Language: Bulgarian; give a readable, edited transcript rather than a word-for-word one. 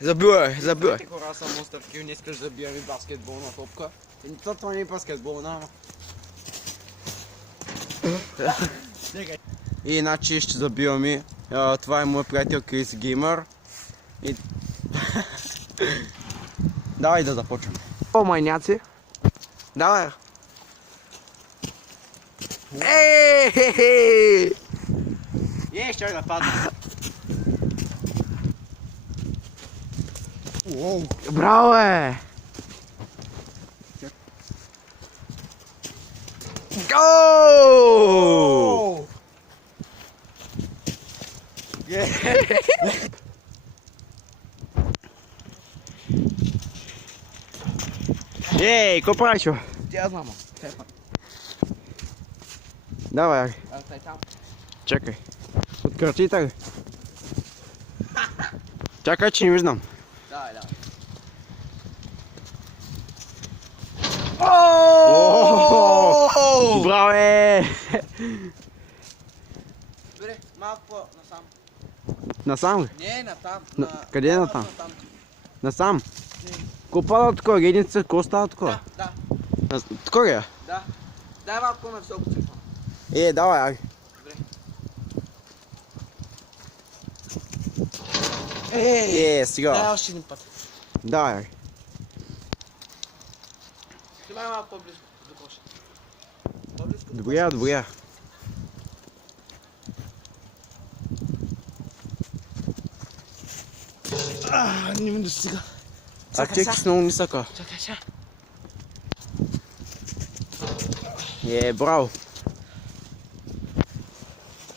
Забивай. Хора са монстърки, не искаш да бием и баскетболна топка. Това не е баскетболна, ама. И иначе ще забиваме. Това е мой приятел Крис Геймър. И... Давай да започваме. О, майняци. Давай. Ей! Ще да падна. Браво е! Гоу! Ей, какво правиш? Тя знам. Давай, чакай. Откръчи така. Чакай, че не виждам. Давай. Браво е! Добре, малко по-насам. Насам ли? Не, натам. Къде е натам? Насам? Какво пада такова? Единица, какво става такова? Да. Такова ли е? Да. Дай малко по-нависоко телефон. Давай, аги. Сега. Дай още един път. Давай, аги. Снимай малко по-близко до коша. По-близко. Добре. Не ми достига. Чекай с много нисъка. Чакай. Браво.